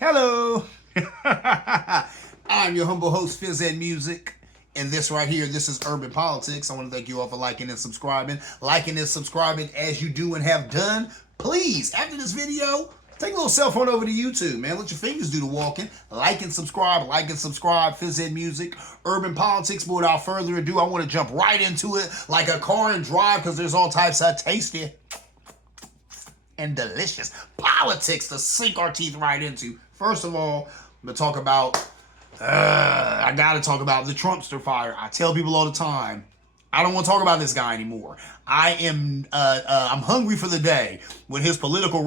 Hello. I'm your humble host, Fizz Ed Music. And this right here, this is Urban Politics. I want to thank you all for liking and subscribing. Liking and subscribing as you do and have done. Please, after this video, take a little cell phone over to YouTube, man. Let your fingers do the walking. Like and subscribe, Fizz Ed Music, Urban Politics. But without further ado, I want to jump right into it like a car and drive because there's all types of tasty and delicious politics to sink our teeth right into. First of all, I'm going to talk about, I got to talk about the Trumpster fire. I tell people all the time, I don't want to talk about this guy anymore. I'm hungry for the day when his political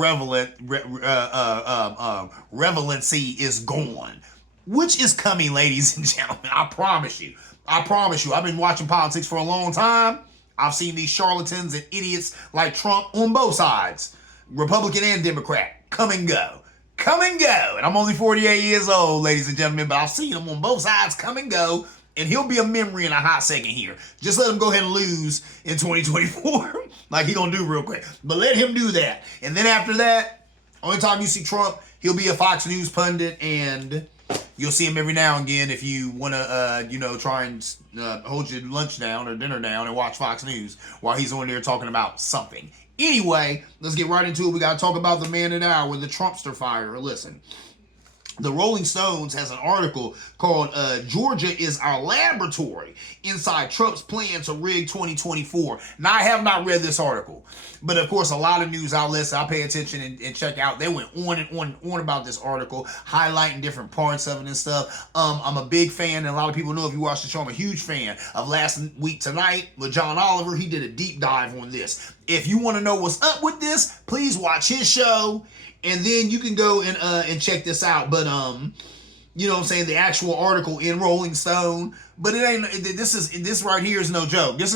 relevancy is gone, which is coming, ladies and gentlemen. I promise you. I promise you. I've been watching politics for a long time. I've seen these charlatans and idiots like Trump on both sides, Republican and Democrat, come and go. Come and go. And I'm only 48 years old, ladies and gentlemen, but I've seen him on both sides come and go, and he'll be a memory in a hot second here. Just let him go ahead and lose in 2024 like he gonna do real quick. But let him do that. And then after that, only time you see Trump, he'll be a Fox News pundit, and you'll see him every now and again if you want to, try and hold your lunch down or dinner down and watch Fox News while he's on there talking about something. Anyway, let's get right into it. We got to talk about the man of the hour, the Trumpster fire. Listen, the Rolling Stones has an article called Georgia is Our Laboratory Inside Trump's Plan to Rig 2024. Now, I have not read this article, but of course, a lot of news outlets I pay attention and check out, they went on and on about this article, highlighting different parts of it and stuff. I'm a big fan, and a lot of people know if you watch the show, I'm a huge fan of Last Week Tonight with John Oliver. He did a deep dive on this. If you want to know what's up with this, please watch his show. And then you can go and check this out. But you know what I'm saying, the actual article in Rolling Stone. But it ain't. This right here is no joke. This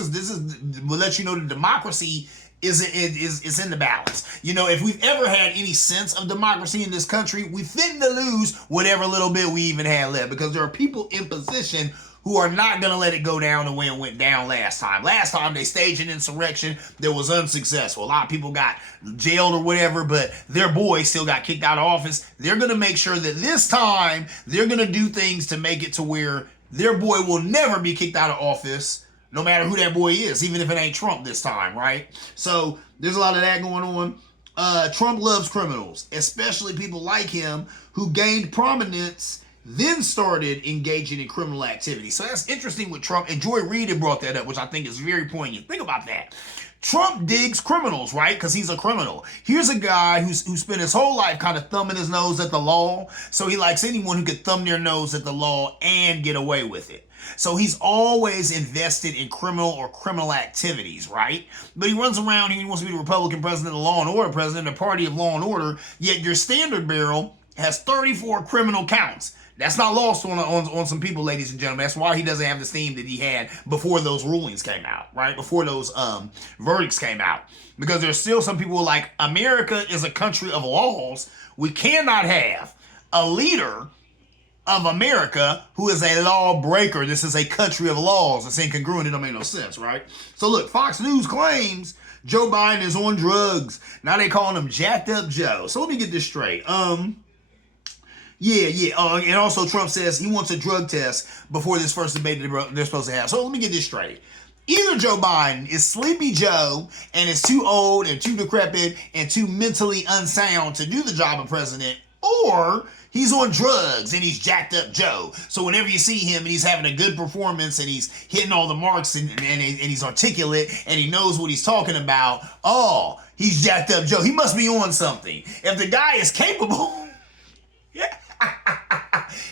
will let you know the democracy is in the balance. You know, if we've ever had any sense of democracy in this country, we finna lose whatever little bit we even had left, because there are people in position who are not going to let it go down the way it went down last time. Last time they staged an insurrection that was unsuccessful. A lot of people got jailed or whatever, but their boy still got kicked out of office. They're going to make sure that this time they're going to do things to make it to where their boy will never be kicked out of office, no matter who that boy is, even if it ain't Trump this time, right? So there's a lot of that going on. Trump loves criminals, especially people like him who gained prominence then started engaging in criminal activity. So that's interesting with Trump. And Joy Reid had brought that up, which I think is very poignant. Think about that. Trump digs criminals, right? Because he's a criminal. Here's a guy who spent his whole life kind of thumbing his nose at the law. So he likes anyone who could thumb their nose at the law and get away with it. So he's always invested in criminal activities, right? But he runs around here, he wants to be the Republican president, the law and order president, the party of law and order, yet your standard bearer has 34 criminal counts. That's not lost on some people, ladies and gentlemen. That's why he doesn't have the steam that he had before those rulings came out, right? Before those verdicts came out. Because there's still some people like, America is a country of laws. We cannot have a leader of America who is a lawbreaker. This is a country of laws. It's incongruent. It don't make no sense, right? So look, Fox News claims Joe Biden is on drugs. Now they calling him Jacked Up Joe. So let me get this straight. And also Trump says he wants a drug test before this first debate they're supposed to have. So let me get this straight. Either Joe Biden is Sleepy Joe and is too old and too decrepit and too mentally unsound to do the job of president, or he's on drugs and he's Jacked Up Joe. So whenever you see him and he's having a good performance and he's hitting all the marks and he's articulate and he knows what he's talking about, oh, he's Jacked Up Joe. He must be on something. If the guy is capable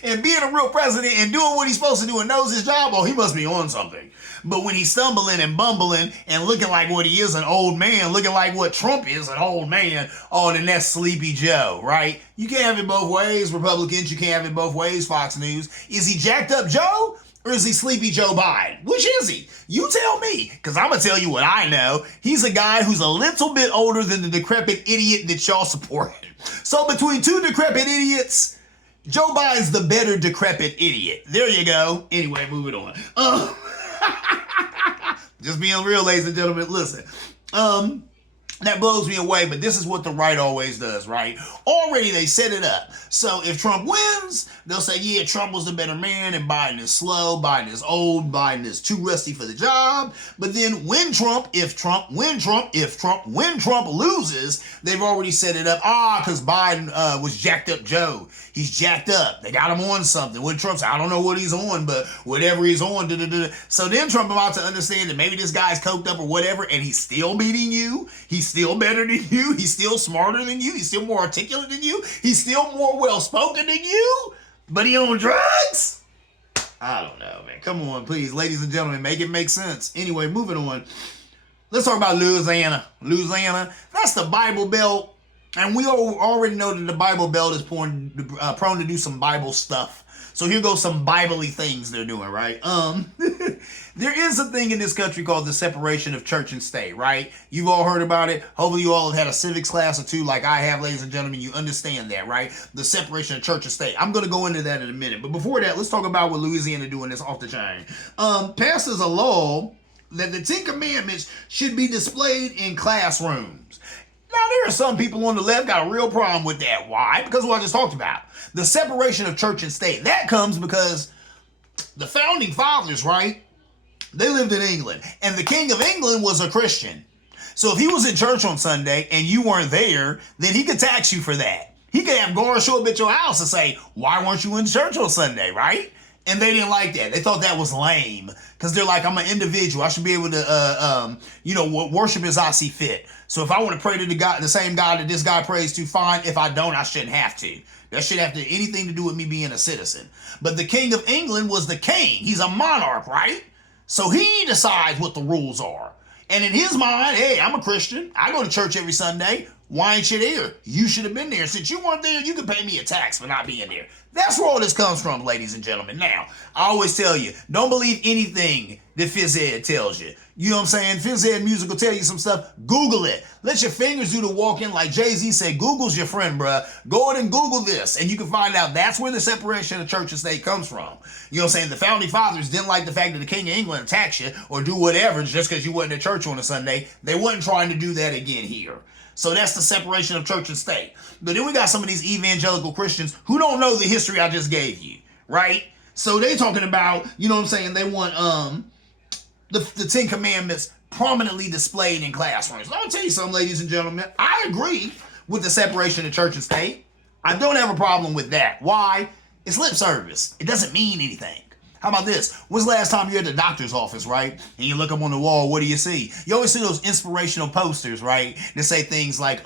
and being a real president and doing what he's supposed to do and knows his job, oh, he must be on something. But when he's stumbling and bumbling and looking like what he is, an old man, looking like what Trump is, an old man, oh, then that's Sleepy Joe, right? You can't have it both ways, Republicans. You can't have it both ways, Fox News. Is he Jacked Up Joe or is he Sleepy Joe Biden? Which is he? You tell me, because I'm going to tell you what I know. He's a guy who's a little bit older than the decrepit idiot that y'all support. So between two decrepit idiots, Joe Biden's the better decrepit idiot. There you go. Anyway, moving on. Just being real, ladies and gentlemen. Listen. That blows me away, but this is what the right always does, right? Already they set it up. So if Trump wins, they'll say, yeah, Trump was the better man and Biden is slow, Biden is old, Biden is too rusty for the job. But then when Trump loses, they've already set it up. Because Biden was jacked up Joe. He's jacked up. They got him on something. When Trump's, I don't know what he's on, but whatever he's on, So then Trump about to understand that maybe this guy's coked up or whatever, and he's still beating you. He's still better than you. He's still smarter than you. He's still more articulate than you. He's still more well-spoken than you. But he on drugs? I don't know, man. Come on, please, ladies and gentlemen, make it make sense. Anyway, moving on. Let's talk about Louisiana. Louisiana, that's the Bible Belt. And we already know that the Bible Belt is prone to do some Bible stuff. So here goes some Bible-y things they're doing, right? There is a thing in this country called the separation of church and state, right? You've all heard about it. Hopefully you all have had a civics class or two like I have, ladies and gentlemen. You understand that, right? The separation of church and state. I'm going to go into that in a minute. But before that, let's talk about what Louisiana doing this off the chain. Passes a law that the Ten Commandments should be displayed in classrooms. Now, there are some people on the left got a real problem with that. Why? Because of what I just talked about. The separation of church and state. That comes because the founding fathers, right? They lived in England. And the King of England was a Christian. So if he was in church on Sunday and you weren't there, then he could tax you for that. He could have guards show up at your house and say, why weren't you in church on Sunday, right? And they didn't like that. They thought that was lame. Because they're like, I'm an individual. I should be able to, worship as I see fit. So if I want to pray to the same God that this guy prays to, fine. If I don't, I shouldn't have to. That shouldn't have anything to do with me being a citizen. But the King of England was the king. He's a monarch, right? So he decides what the rules are. And in his mind, hey, I'm a Christian. I go to church every Sunday. Why ain't you there? You should have been there. Since you weren't there, you can pay me a tax for not being there. That's where all this comes from, ladies and gentlemen. Now, I always tell you, don't believe anything that Phys Ed tells you. You know what I'm saying? Phys Ed Music will tell you some stuff. Google it. Let your fingers do the walking. Like Jay-Z said, Google's your friend, bruh. Go ahead and Google this, and you can find out that's where the separation of church and state comes from. You know what I'm saying? The founding fathers didn't like the fact that the King of England attacked you or do whatever just because you wasn't at church on a Sunday. They wasn't trying to do that again here. So that's the separation of church and state. But then we got some of these evangelical Christians who don't know the history I just gave you, right? So they talking about, you know what I'm saying, they want the Ten Commandments prominently displayed in classrooms. Let me tell you something, ladies and gentlemen. I agree with the separation of church and state. I don't have a problem with that. Why? It's lip service. It doesn't mean anything. How about this? When's the last time you're at the doctor's office, right? And you look up on the wall, what do you see? You always see those inspirational posters, right? That say things like,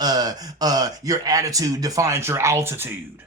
your attitude defines your altitude.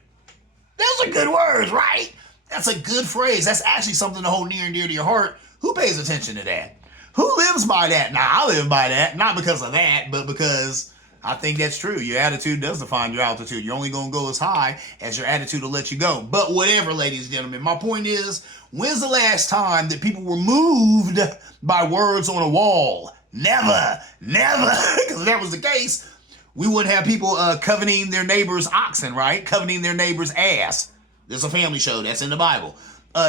Those are good words, right? That's a good phrase. That's actually something to hold near and dear to your heart. Who pays attention to that? Who lives by that? Now, I live by that, not because of that, but because I think that's true. Your attitude does define your altitude. You're only going to go as high as your attitude will let you go. But whatever, ladies and gentlemen, my point is, when's the last time that people were moved by words on a wall? Never. Because if that was the case, we wouldn't have people coveting their neighbor's oxen, right? Coveting their neighbor's ass. There's a family show that's in the Bible.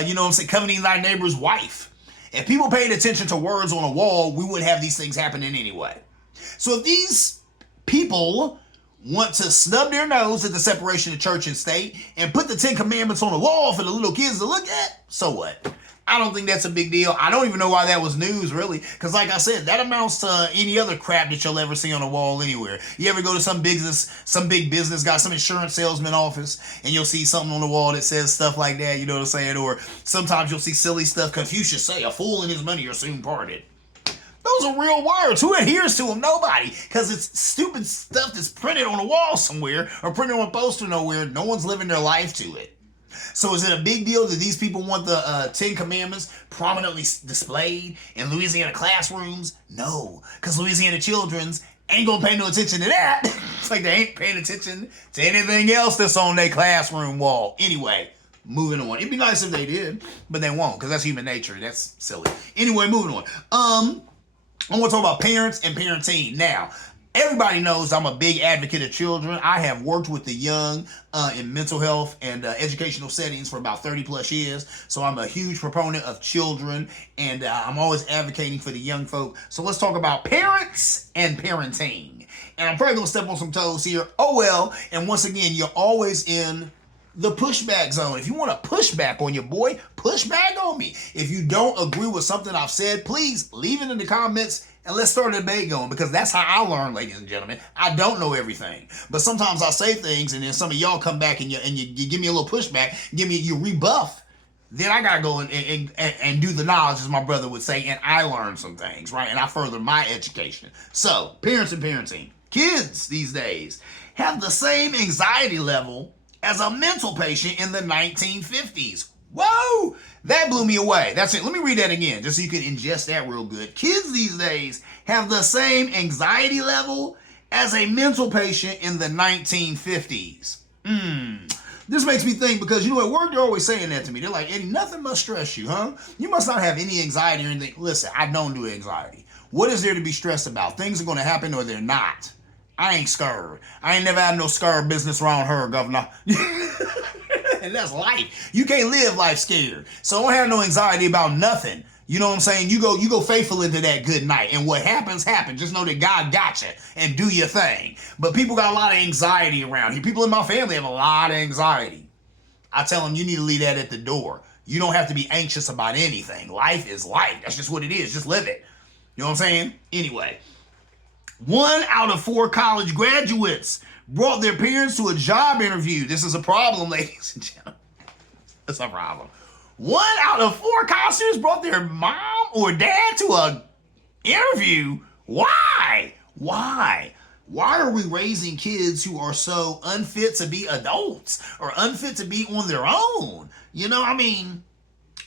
You know what I'm saying? Coveting thy neighbor's wife. If people paid attention to words on a wall, we wouldn't have these things happening anyway. So if these people want to snub their nose at the separation of church and state and put the Ten Commandments on the wall for the little kids to look at, so what? I don't think that's a big deal. I don't even know why that was news, really. Because like I said, that amounts to any other crap that you'll ever see on a wall anywhere. You ever go to some big business guy, some insurance salesman office, and you'll see something on the wall that says stuff like that, you know what I'm saying? Or sometimes you'll see silly stuff. Confucius say, a fool and his money are soon parted. Those are real words. Who adheres to them? Nobody. Because it's stupid stuff that's printed on a wall somewhere or printed on a poster nowhere. No one's living their life to it. So is it a big deal that these people want the Ten Commandments prominently displayed in Louisiana classrooms? No, because Louisiana children's ain't gonna pay no attention to that. It's like they ain't paying attention to anything else that's on their classroom wall. Anyway, moving on. It'd be nice if they did, but they won't, because that's human nature. That's silly. Anyway, moving on. I want to talk about parents and parenting. Now, Everybody knows I'm a big advocate of children. I have worked with the young in mental health and educational settings for about 30 plus years. So I'm a huge proponent of children, and I'm always advocating for the young folk. So let's talk about parents and parenting. And I'm probably going to step on some toes here. Oh well, and once again, you're always in the pushback zone. If you want to push back on your boy, push back on me. If you don't agree with something I've said, please leave it in the comments and let's start a debate going, because that's how I learn, ladies and gentlemen. I don't know everything, but sometimes I say things and then some of y'all come back and you give me a little pushback, you rebuff. Then I gotta go and do the knowledge, as my brother would say, and I learn some things, right? And I further my education. So, parents and parenting. Kids these days have the same anxiety level as a mental patient in the 1950s. Whoa! That blew me away. That's it. Let me read that again, just so you can ingest that real good. Kids these days have the same anxiety level as a mental patient in the 1950s. This makes me think, because you know at work they're always saying that to me. They're like, Eddie, nothing must stress you, huh? You must not have any anxiety or anything. Listen, I don't do anxiety. What is there to be stressed about? Things are going to happen or they're not. I ain't scared. I ain't never had no scared business around her, governor. And that's life. You can't live life scared. So I don't have no anxiety about nothing. You know what I'm saying? You go faithful into that good night. And what happens, happens. Just know that God got you and do your thing. But people got a lot of anxiety around here. People in my family have a lot of anxiety. I tell them, you need to leave that at the door. You don't have to be anxious about anything. Life is life. That's just what it is. Just live it. You know what I'm saying? Anyway. 1 out of 4 college graduates brought their parents to a job interview. This is a problem, ladies and gentlemen. It's a problem. 1 out of 4 college students brought their mom or dad to a interview. Why? Why are we raising kids who are so unfit to be adults or unfit to be on their own? You know, I mean,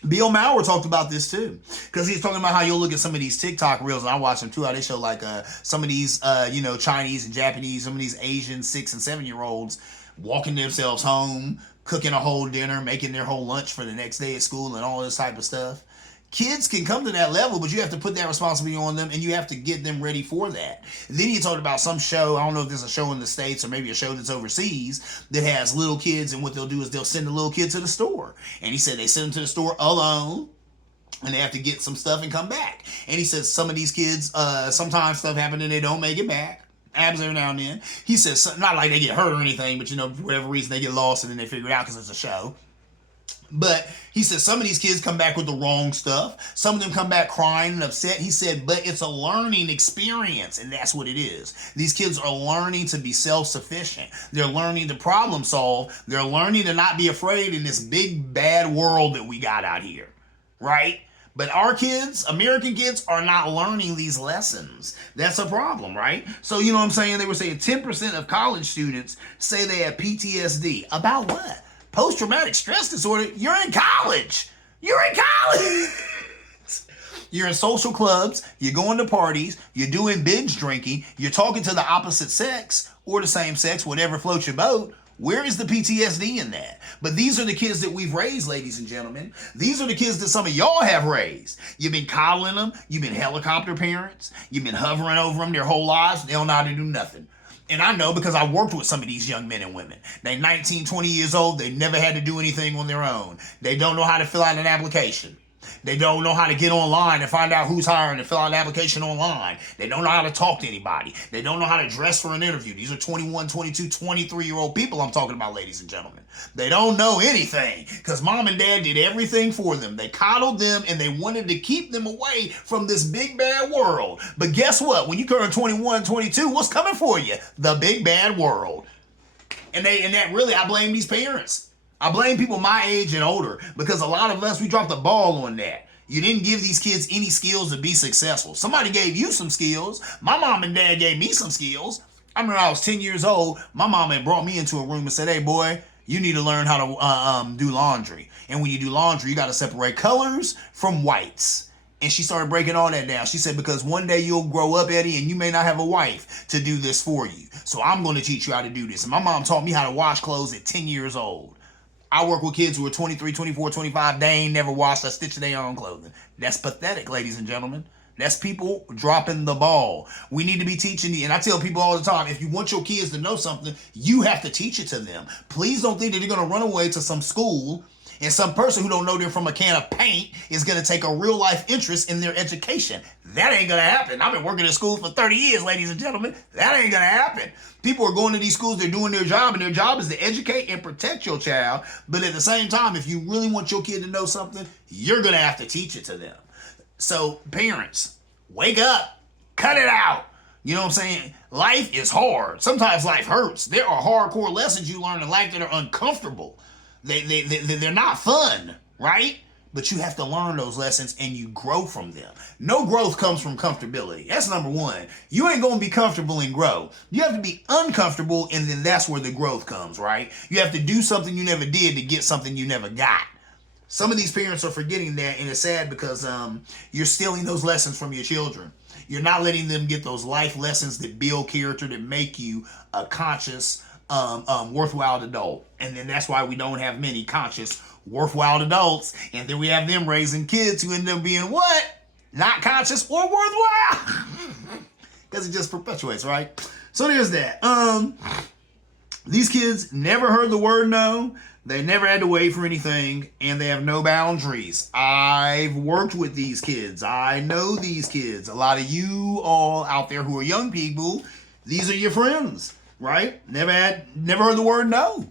Bill Maher talked about this too, because he's talking about how you'll look at some of these TikTok reels, and I watch them too, how they show like some of these, Chinese and Japanese, some of these Asian 6 and 7 year olds walking themselves home, cooking a whole dinner, making their whole lunch for the next day at school and all this type of stuff. Kids can come to that level, but you have to put that responsibility on them, and you have to get them ready for that. And then he talked about some show, I don't know if there's a show in the States or maybe a show that's overseas, that has little kids, and what they'll do is they'll send the little kid to the store. And he said they send them to the store alone, and they have to get some stuff and come back. And he says some of these kids, sometimes stuff happens and they don't make it back. Happens every now and then. He says, not like they get hurt or anything, but for whatever reason they get lost and then they figure it out because it's a show. But he said some of these kids come back with the wrong stuff. Some of them come back crying and upset. He said, but it's a learning experience, and that's what it is. These kids are learning to be self-sufficient. They're learning to problem solve. They're learning to not be afraid in this big, bad world that we got out here, right? But our kids, American kids, are not learning these lessons. That's a problem, right? So, you know what I'm saying? They were saying 10% of college students say they have PTSD. About what? Post-traumatic stress disorder. You're in college. You're in college. You're in social clubs. You're going to parties. You're doing binge drinking. You're talking to the opposite sex or the same sex, whatever floats your boat. Where is the PTSD in that? But these are the kids that we've raised, ladies and gentlemen. These are the kids that some of y'all have raised. You've been coddling them. You've been helicopter parents. You've been hovering over them their whole lives. They don't know how to do nothing. And I know because I worked with some of these young men and women. They're 19, 20 years old. They never had to do anything on their own. They don't know how to fill out an application. They don't know how to get online and find out who's hiring and fill out an application online. They don't know how to talk to anybody. They don't know how to dress for an interview. These are 21, 22, 23-year-old people I'm talking about, ladies and gentlemen. They don't know anything because mom and dad did everything for them. They coddled them and they wanted to keep them away from this big bad world. But guess what? When you turn 21, 22, what's coming for you? The big bad world. And that really, I blame these parents. I blame people my age and older because a lot of us, we dropped the ball on that. You didn't give these kids any skills to be successful. Somebody gave you some skills. My mom and dad gave me some skills. I remember I was 10 years old. My mom had brought me into a room and said, hey, boy, you need to learn how to do laundry. And when you do laundry, you got to separate colors from whites. And she started breaking all that down. She said, because one day you'll grow up, Eddie, and you may not have a wife to do this for you. So I'm going to teach you how to do this. And my mom taught me how to wash clothes at 10 years old. I work with kids who are 23, 24, 25. They ain't never washed a stitch of their own clothing. That's pathetic, ladies and gentlemen. That's people dropping the ball. We need to be teaching you. And I tell people all the time, if you want your kids to know something, you have to teach it to them. Please don't think that you're going to run away to some school and some person who don't know them from a can of paint is going to take a real life interest in their education. That ain't going to happen. I've been working in school for 30 years, ladies and gentlemen. That ain't going to happen. People are going to these schools, they're doing their job, and their job is to educate and protect your child. But at the same time, if you really want your kid to know something, you're going to have to teach it to them. So parents, wake up, cut it out. You know what I'm saying? Life is hard. Sometimes life hurts. There are hardcore lessons you learn in life that are uncomfortable. They're not fun, right? But you have to learn those lessons and you grow from them. No growth comes from comfortability. That's number one. You ain't going to be comfortable and grow. You have to be uncomfortable, and then that's where the growth comes, right? You have to do something you never did to get something you never got. Some of these parents are forgetting that, and it's sad because you're stealing those lessons from your children. You're not letting them get those life lessons that build character, that make you a conscious, worthwhile adult. And then that's why we don't have many conscious, worthwhile adults. And then we have them raising kids who end up being what? Not conscious or worthwhile. Because it just perpetuates, right? So there's that. These kids never heard the word no. They never had to wait for anything, and they have no boundaries. I've worked with these kids. I know these kids. A lot of you all out there who are young people, these are your friends, right? Never heard the word no.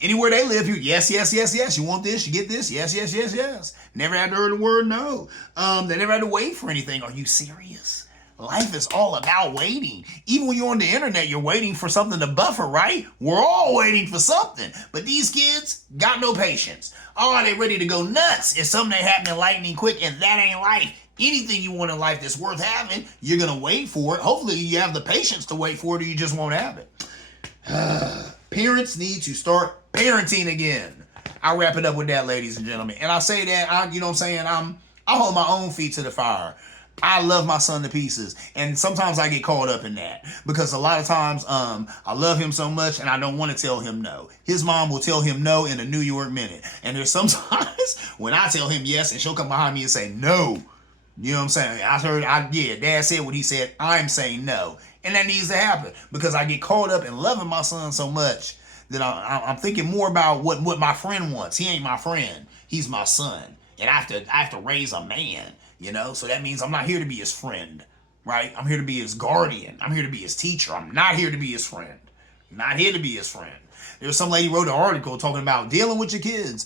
Anywhere they live, you yes, yes, yes, yes. You want this, you get this, yes, yes, yes, yes. Never had to hear the word no. They never had to wait for anything. Are you serious? Life is all about waiting. Even when you're on the internet, you're waiting for something to buffer, right? We're all waiting for something. But these kids got no patience. Oh, they ready to go nuts. It's something that happened lightning quick, and that ain't life. Anything you want in life that's worth having, you're going to wait for it. Hopefully you have the patience to wait for it, or you just won't have it. Parents need to start parenting again. I'll wrap it up with that, ladies and gentlemen. And I say that, you know what I'm saying, I hold my own feet to the fire. I love my son to pieces, and sometimes I get caught up in that because a lot of times I love him so much and I don't want to tell him no. His mom will tell him no in a New York minute, and there's sometimes when I tell him yes and she'll come behind me and say no. You know what I'm saying? Dad said what he said. I'm saying no, and that needs to happen because I get caught up in loving my son so much that I'm thinking more about what my friend wants. He ain't my friend. He's my son, and I have to raise a man. You know, so that means I'm not here to be his friend, right? I'm here to be his guardian. I'm here to be his teacher. I'm not here to be his friend. I'm not here to be his friend. There's some lady wrote an article talking about dealing with your kids.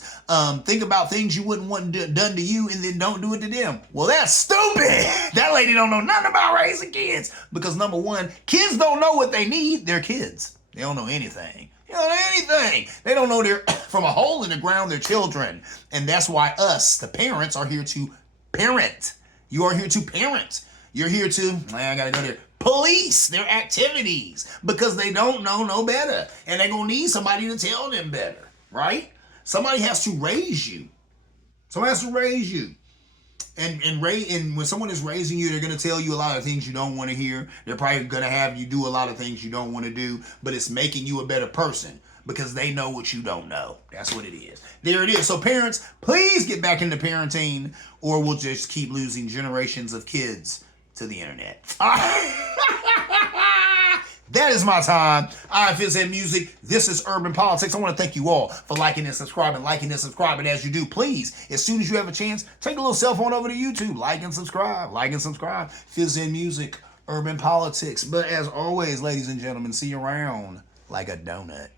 Think about things you wouldn't want done to you and then don't do it to them. Well, that's stupid. That lady don't know nothing about raising kids because number one, kids don't know what they need. They're kids. They don't know anything. They don't know anything. They don't know they're from a hole in the ground, they're children. And that's why us, the parents, are here to parent. You are here to parent. You're here to, I gotta go there, police their activities because they don't know no better. And they're gonna need somebody to tell them better, right? Somebody has to raise you. Someone has to raise you. And when someone is raising you, they're gonna tell you a lot of things you don't want to hear. They're probably gonna have you do a lot of things you don't want to do, but it's making you a better person. Because they know what you don't know. That's what it is. There it is. So parents, please get back into parenting or we'll just keep losing generations of kids to the internet. That is my time. I'm Fizz Music. This is Urban Politics. I want to thank you all for liking and subscribing. And as you do, please, as soon as you have a chance, take a little cell phone over to YouTube. Like and subscribe. Fizz Music, Urban Politics. But as always, ladies and gentlemen, see you around like a donut.